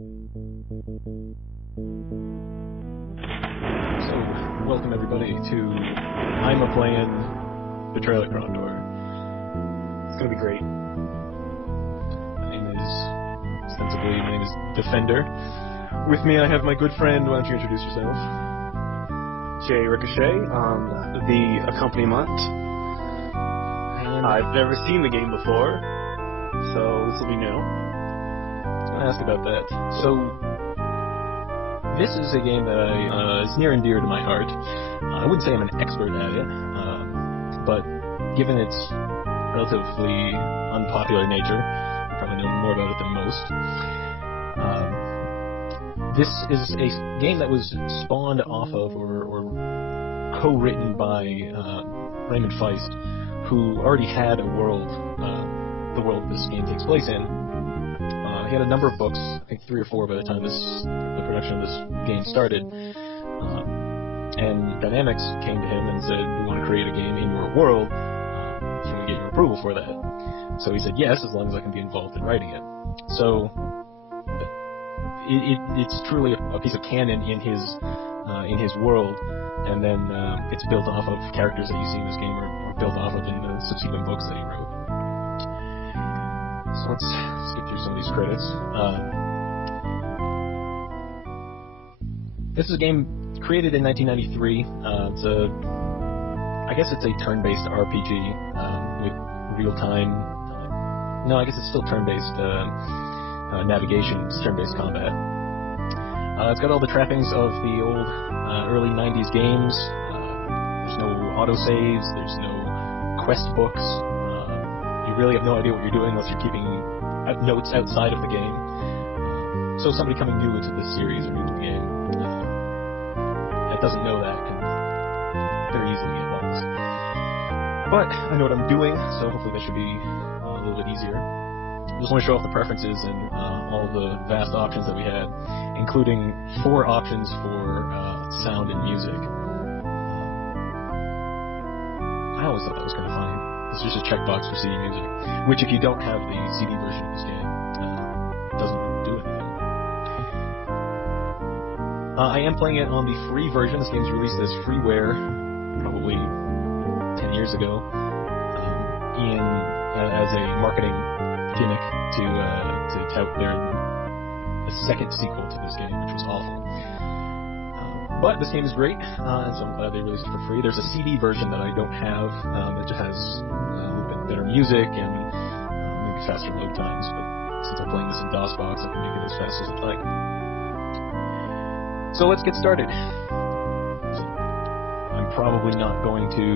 So, welcome everybody to I'm a Playin Betrayal at Krondor. It's gonna be great. My name is Defender. With me I have my good friend. Why don't you introduce yourself? Jay Ricochet on the accompaniment. And I've never seen the game before, so this will be new. I was gonna ask about that. So, this is a game that is near and dear to my heart. I wouldn't say I'm an expert at it, but given its relatively unpopular nature, you probably know more about it than most. This is a game that was spawned off of or co-written by Raymond Feist, who already had a world, the world this game takes place in. He had a number of books, I think 3 or 4 by the time the production of this game started. And Dynamics came to him and said, "We want to create a game in your world. Can we get your approval for that?" So he said, "Yes, as long as I can be involved in writing it." So it's truly a piece of canon in his world, and then it's built off of characters that you see in this game, or built off of in the subsequent books that he wrote. So let's skip through some of these credits. This is a game created in 1993. I guess it's a turn-based RPG with real-time. No, I guess it's still turn-based navigation. It's turn-based combat. It's got all the trappings of the old early 90s games. There's no autosaves. There's no quest books. You really have no idea what you're doing unless you're keeping notes outside of the game. So somebody coming new into this series or new to the game that doesn't know that can very easily get lost. But I know what I'm doing, so hopefully that should be a little bit easier. I just want to show off the preferences and all the vast options that we had, including 4 options for sound and music. I always thought that was kind of funny. It's just a checkbox for CD music, which if you don't have the CD version of this game, doesn't do anything. I am playing it on the free version. This game was released as freeware probably 10 years ago, as a marketing gimmick to tout the second sequel to this game, which was awful. But this game is great, and so I'm glad they released it for free. There's a CD version that I don't have that just has a little bit better music and maybe faster load times, but since I'm playing this in DOSBox, I can make it as fast as I'd like. So let's get started. I'm probably not going to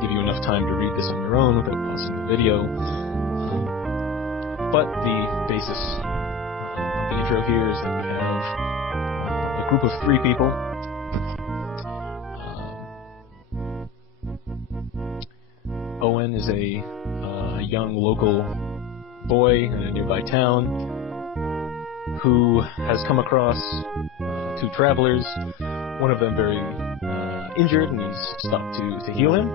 give you enough time to read this on your own without pausing the video, but the basis of the intro here is that we have a group of 3 people. Owen is a young local boy in a nearby town who has come across 2 travelers, one of them very injured, and he's stopped to heal him.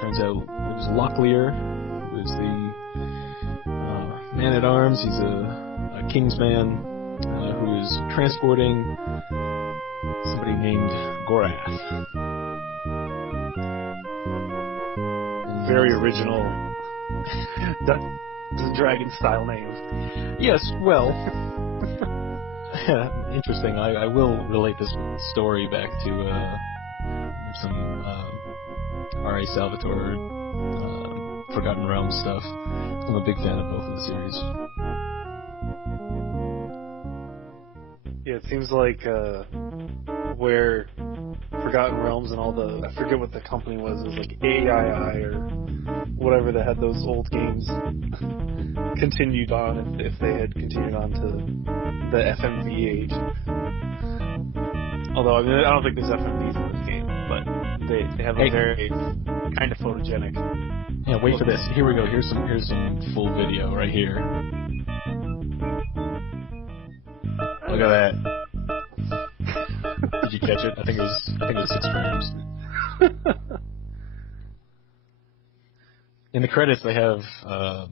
Turns out it was Locklear, who is the man-at-arms. He's a kingsman who is transporting somebody named Gorath. Very original dragon style name. Yes, well, interesting. I will relate this story back to some R.A. Salvatore Forgotten Realms stuff. I'm a big fan of both of the series. Yeah, it seems like where Forgotten Realms and all the, I forget what the company was, it was like AII or whatever that had those old games continued on, if they had continued on to the FMV age. Although, I mean, I don't think there's FMVs in this game, but they have a very kind of photogenic. Yeah, wait for this. Here we go. Here's some full video right here. Look at that. Did you catch it? I think it was 6 frames. in the credits they have a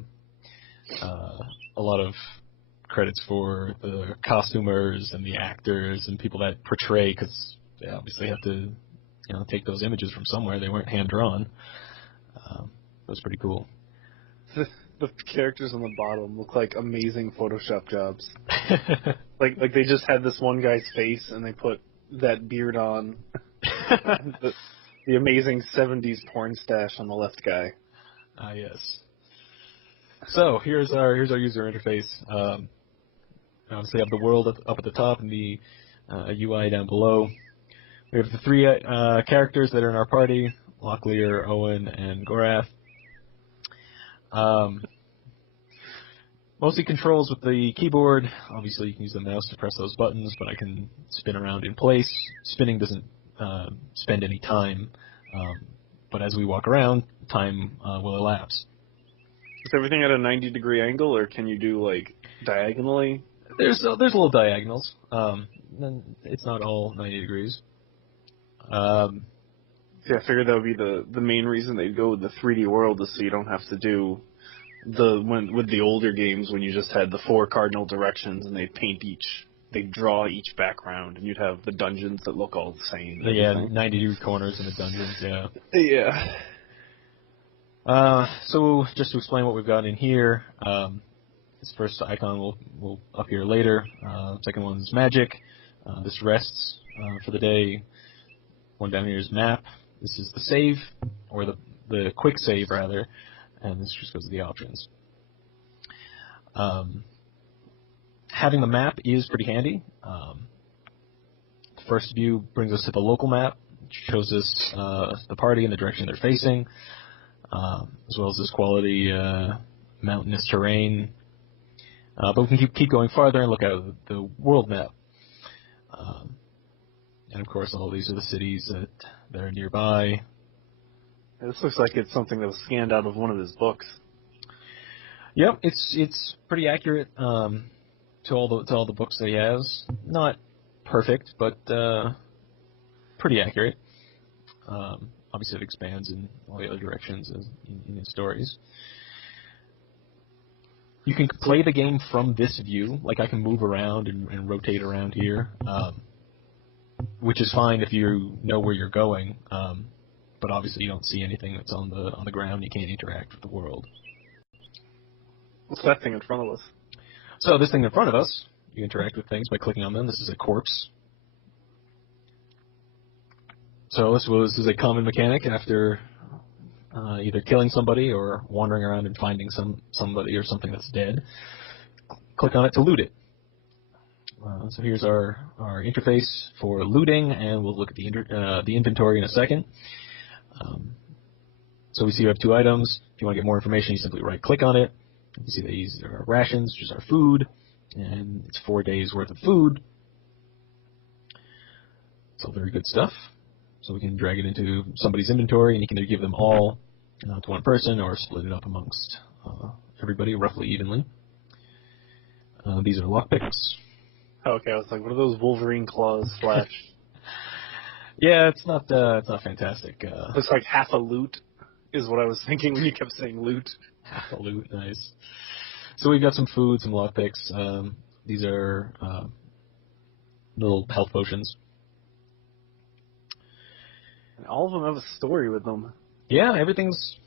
lot of credits for the costumers and the actors and people that portray, because they obviously have to, take those images from somewhere. They weren't hand drawn. That was pretty cool. The characters on the bottom look like amazing Photoshop jobs. like they just had this one guy's face and they put that beard on. the amazing 70s porn stash on the left guy. Ah, yes. So here's our user interface. Obviously, we have the world up at the top and the UI down below. We have the three characters that are in our party: Locklear, Owen, and Gorath. Mostly controls with the keyboard. Obviously, you can use the mouse to press those buttons, but I can spin around in place. Spinning doesn't spend any time, but as we walk around, time will elapse. Is everything at a 90-degree angle, or can you do, like, diagonally? There's little diagonals. It's not all 90 degrees. Yeah, I figured that would be the main reason they'd go with the 3D world, is so you don't have to do with the older games when you just had the 4 cardinal directions and they'd draw each background, and you'd have the dungeons that look all the same. Yeah, 90-degree corners in the dungeons, yeah. Yeah. So just to explain what we've got in here, this first icon will appear later. Second one is magic. This rests for the day. One down here is map. This is the save, or the quick save rather, and this just goes to the options. Having the map is pretty handy. The first view brings us to the local map, which shows us the party and the direction they're facing, as well as this quality mountainous terrain. But we can keep going farther and look at the world map. And of course, all these are the cities that are nearby. This looks like it's something that was scanned out of one of his books. Yep, it's pretty accurate to all the books that he has. Not perfect, but pretty accurate. Obviously, it expands in all the other directions in his stories. You can play the game from this view. Like, I can move around and rotate around here, which is fine if you know where you're going. But obviously, you don't see anything that's on the ground. You can't interact with the world. What's that thing in front of us? So this thing in front of us, you interact with things by clicking on them. This is a corpse. So this is a common mechanic after either killing somebody or wandering around and finding somebody or something that's dead. Click on it to loot it. So here's our interface for looting, and we'll look at the inventory in a second. So we see we have 2 items. If you want to get more information, you simply right-click on it. You can see that these are our rations, which is our food, and it's 4 days' worth of food. It's all very good stuff. So we can drag it into somebody's inventory, and you can either give them all to one person or split it up amongst everybody roughly evenly. These are lockpicks. Okay, I was like, what are those Wolverine claws flash? Yeah, it's not fantastic. Looks like half a loot is what I was thinking when you kept saying loot. Half a loot, nice. So we've got some food, some lockpicks. These are little health potions. And all of them have a story with them. Yeah, everything's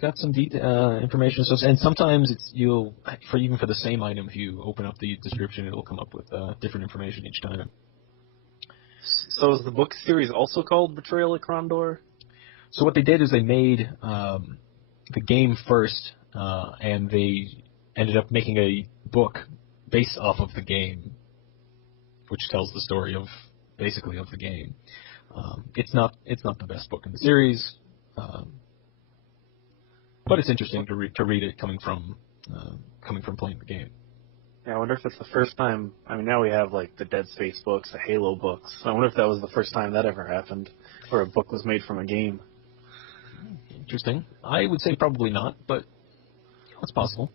got some information. So, and sometimes even for the same item, if you open up the description, it'll come up with different information each time. So is the book series also called Betrayal at Krondor? So what they did is they made the game first, and they ended up making a book based off of the game, which tells the story of the game. It's not the best book in the series, but it's interesting to read it coming from playing the game. Yeah, I wonder if it's the first time. I mean, now we have like the Dead Space books, the Halo books. I wonder if that was the first time that ever happened, where a book was made from a game. Interesting. I would say probably not, but it's possible.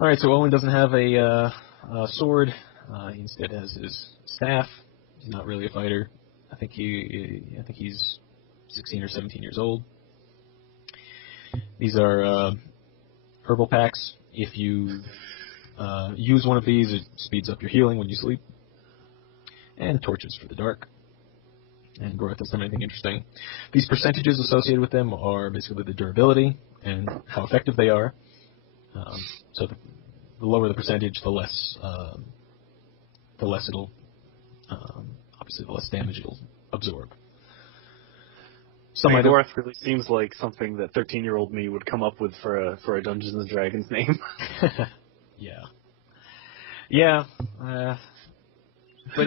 All right, so Owen doesn't have a sword. He instead has his staff. He's not really a fighter. I think he's 16 or 17 years old. These are herbal packs. If you use one of these, it speeds up your healing when you sleep. And torches for the dark. And Gorath doesn't have anything interesting. These percentages associated with them are basically the durability and how effective they are. So the lower the percentage, the less it'll, obviously the less damage it'll absorb. Gorath really seems like something that 13-year-old me would come up with for a Dungeons and Dragons name. Yeah. Yeah. But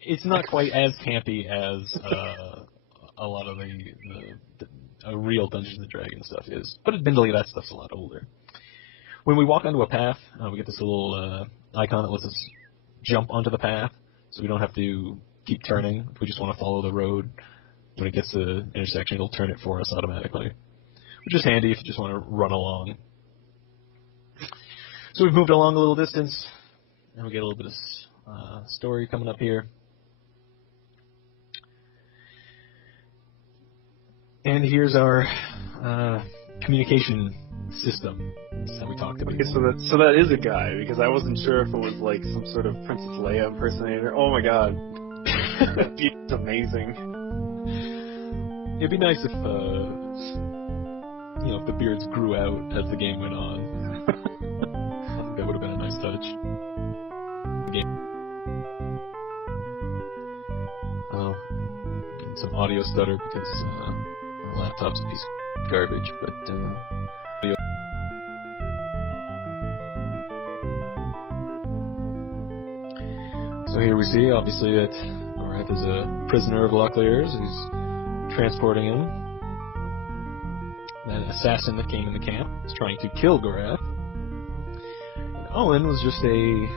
it's not quite as campy as a lot of the real Dungeons and Dragons stuff is. But admittedly, that stuff's a lot older. When we walk onto a path, we get this little icon that lets us jump onto the path, so we don't have to keep turning. If we just want to follow the road, when it gets to the intersection, it'll turn it for us automatically, which is handy if you just want to run along. So we've moved along a little distance, and we get a little bit of story coming up here. And here's our communication system that we talked about. Okay, so that is a guy, because I wasn't sure if it was like some sort of Princess Leia impersonator. Oh my god. That'd be amazing. It'd be nice if, if the beards grew out as the game went on. That would have been a nice touch. Oh, getting some audio stutter because my laptop's a piece of garbage, but audio. So here we see, obviously, that Gorath is a prisoner of Locklear's. He's transporting him. That assassin that came in the camp is trying to kill Gorath. And Owen was just a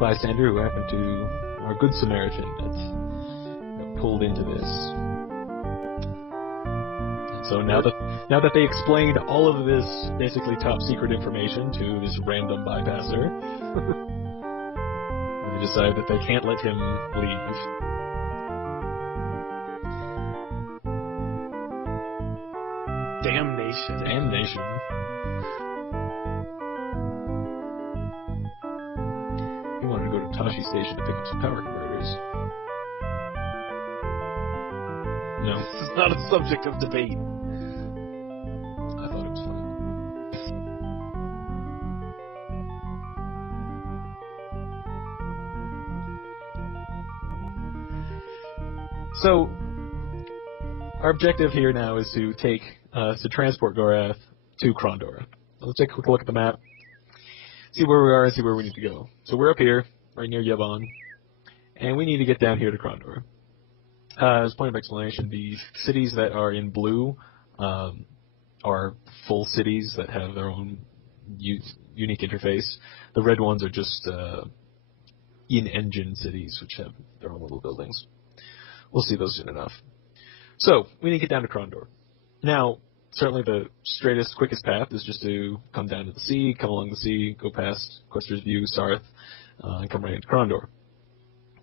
bystander who happened to, or a good Samaritan that pulled into this. And so now that they explained all of this basically top secret information to this random bypasser, they decide that they can't let him leave. Damnation. Damnation. He wanted to go to Tashi Station to pick up some power converters. No. This is not a subject of debate. I thought it was funny. So, our objective here now is to transport Gorath to Krondor. Let's take a quick look at the map, see where we are and see where we need to go. So we're up here, right near Yevon, and we need to get down here to Krondor. As a point of explanation, the cities that are in blue are full cities that have their own unique interface. The red ones are just in-engine cities, which have their own little buildings. We'll see those soon enough. So, we need to get down to Krondor. Now, certainly the straightest, quickest path is just to come down to the sea, come along the sea, go past Quester's View, Sarth, and come right into Krondor.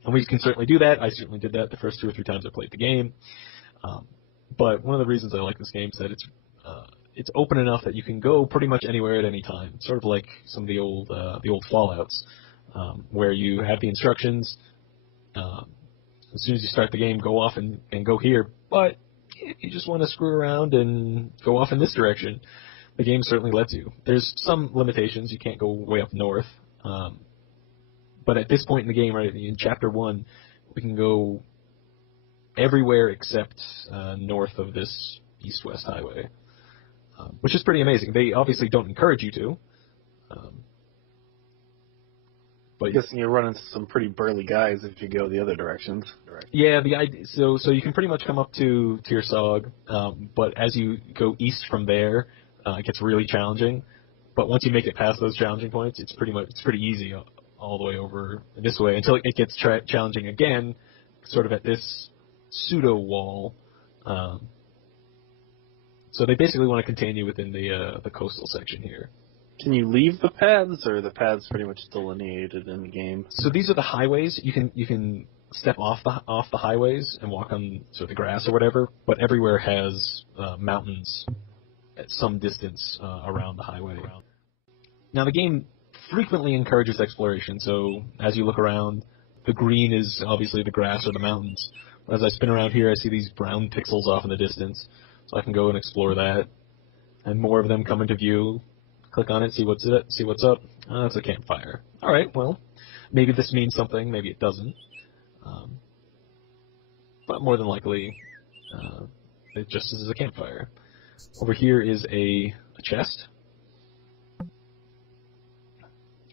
And we can certainly do that. I certainly did that the first 2 or 3 times I played the game. But one of the reasons I like this game is that it's open enough that you can go pretty much anywhere at any time. Sort of like some of the old Fallouts, where you have the instructions. As soon as you start the game, go off and go here. But if you just want to screw around and go off in this direction, the game certainly lets you. There's some limitations. You can't go way up north. But at this point in the game, right in Chapter 1, we can go everywhere except north of this east-west highway, which is pretty amazing. They obviously don't encourage you to. But I'm guessing you run into some pretty burly guys if you go the other directions. Yeah, the idea, so you can pretty much come up to Tirsog, but as you go east from there, it gets really challenging. But once you make it past those challenging points, it's pretty easy all the way over this way until it gets challenging again, sort of at this pseudo wall. So they basically want to contain you within the coastal section here. Can you leave the paths, or are the paths pretty much delineated in the game? So these are the highways. You can step off the highways and walk on sort of the grass or whatever, but everywhere has mountains at some distance around the highway. Now, the game frequently encourages exploration, so as you look around, the green is obviously the grass or the mountains. But as I spin around here, I see these brown pixels off in the distance, so I can go and explore that. And more of them come into view. Click on it, see what's up. It's a campfire. All right, well, maybe this means something, maybe it doesn't. But more than likely, it just is a campfire. Over here is a chest.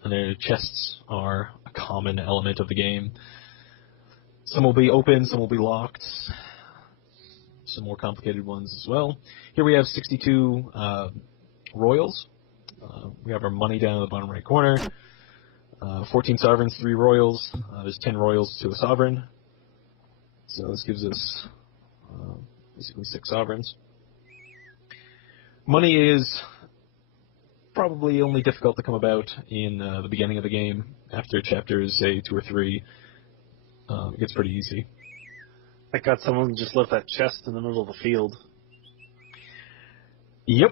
And their chests are a common element of the game. Some will be open, some will be locked. Some more complicated ones as well. Here we have 62 royals. We have our money down in the bottom right corner. 14 sovereigns, 3 royals. There's 10 royals to a sovereign. So this gives us basically 6 sovereigns. Money is probably only difficult to come about in the beginning of the game. After chapters, say, 2 or 3, it gets pretty easy. I got someone just left that chest in the middle of the field. Yep.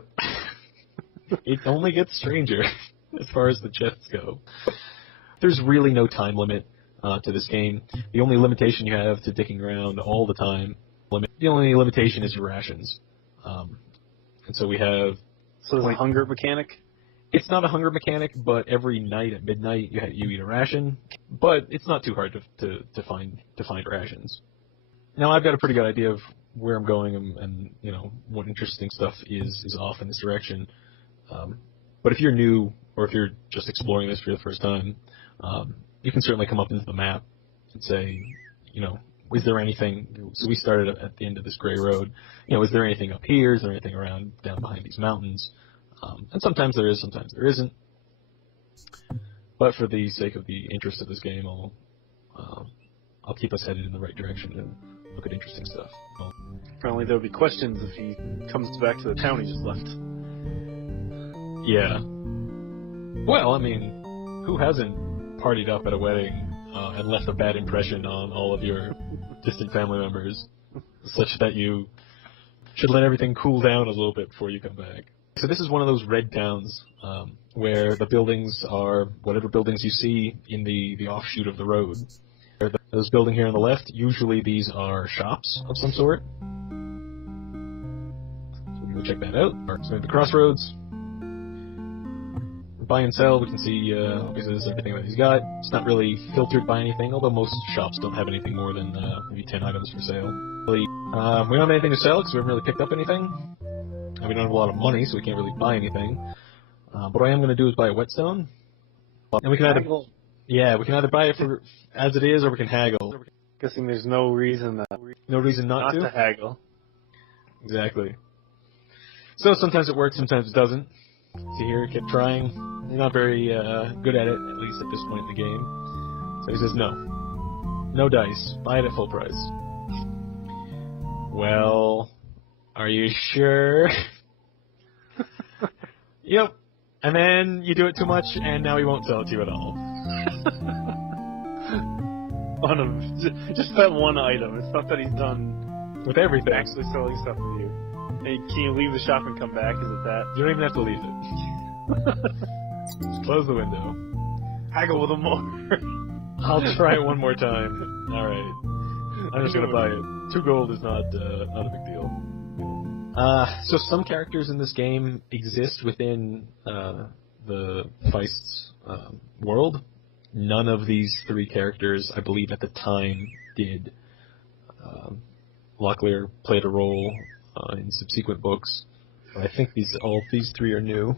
It only gets stranger as far as the chests go. There's really no time limit to this game. The only limitation you have to dicking around all the time, the only limitation is your rations. And so we have... So there's a hunger mechanic? It's not a hunger mechanic, but every night at midnight you eat a ration. But it's not too hard to find rations. Now I've got a pretty good idea of where I'm going and you know what interesting stuff is off in this direction. But if you're new or if you're just exploring this for the first time, you can certainly come up into the map and say, you know, is there anything? So we started at the end of this gray road. You know, is there anything up here? Is there anything around down behind these mountains? And sometimes there is, sometimes there isn't. But for the sake of the interest of this game, I'll keep us headed in the right direction and look at interesting stuff. Apparently there'll be questions if he comes back to the town he just left. Yeah. Well, I mean, who hasn't partied up at a wedding and left a bad impression on all of your distant family members, such that you should let everything cool down a little bit before you come back? So this is one of those red towns where the buildings are whatever buildings you see in the offshoot of the road. This building here on the left, usually these are shops of some sort. So we can go check that out. So at the crossroads, buy and sell, we can see obviously this is everything that he's got. It's not really filtered by anything, although most shops don't have anything more than maybe 10 items for sale. We don't have anything to sell because we haven't really picked up anything. And we don't have a lot of money, so we can't really buy anything. But what I am going to do is buy a whetstone. And we can either buy it for as it is, or we can haggle. Guessing there's no reason not to haggle. Exactly. So sometimes it works, sometimes it doesn't. See here, kept trying. You're not very good at it, at least at this point in the game. So he says no. No dice. Buy it at full price. Well, are you sure? Yep. And then you do it too much, and now he won't sell it to you at all. Just that one item. It's not that he's done with everything. Actually selling stuff to you. Hey, can you leave the shop and come back? Is it that? You don't even have to leave it. Just close the window. Haggle with him more. I'll try it one more time. Alright. I'm just gonna buy it. 2 gold is not a big deal. So some characters in this game exist within the Feist's world. None of these 3 characters, I believe, at the time did. Locklear played a role in subsequent books. But I think all these 3 are new.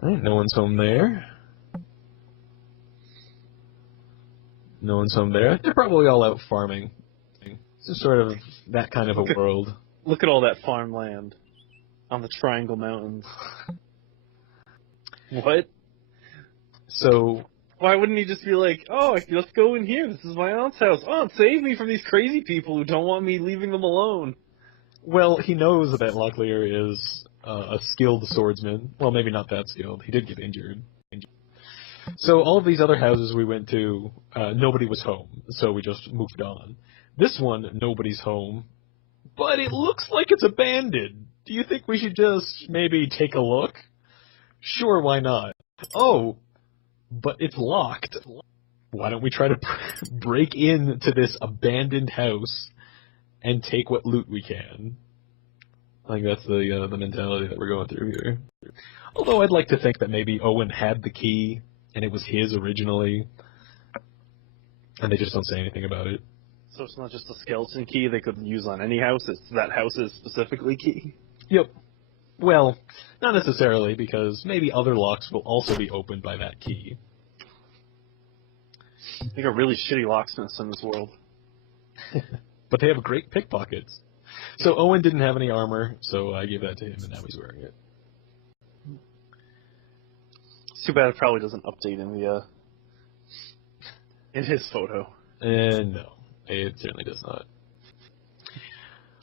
Alright, no one's home there. No one's home there. They're probably all out farming. It's sort of that kind of a world. Look at all that farmland on the Triangle Mountains. What? So... Why wouldn't he just be like, oh, let's go in here, this is my aunt's house. Oh, save me from these crazy people who don't want me leaving them alone. Well, he knows that Locklear is a skilled swordsman. Well, maybe not that skilled. He did get injured. So all of these other houses we went to, nobody was home, so we just moved on. This one, nobody's home, But it looks like it's abandoned. Do you think we should just maybe take a look? Sure, why not? Oh, but it's locked. Why don't we try to break into this abandoned house and take what loot we can? I think that's the mentality that we're going through here. Although I'd like to think that maybe Owen had the key and it was his originally, and they just don't say anything about it. So it's not just a skeleton key they could use on any house, it's that house's specifically key? Yep. Well, not necessarily, because maybe other locks will also be opened by that key. They got really shitty locksmiths in this world. But they have great pickpockets. So Owen didn't have any armor, so I gave that to him, and now he's wearing it. It's too bad it probably doesn't update in his photo. No, it certainly does not.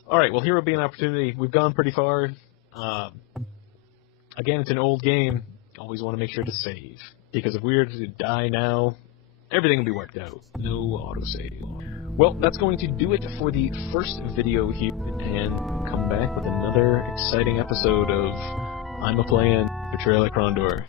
Alright, well here will be an opportunity. We've gone pretty far. Again, it's an old game. Always want to make sure to save. Because if we were to die now, everything will be worked out. No autosave. Well, that's going to do it for the first video here, and come back with another exciting episode of I'm a Playin, Betrayal at Krondor.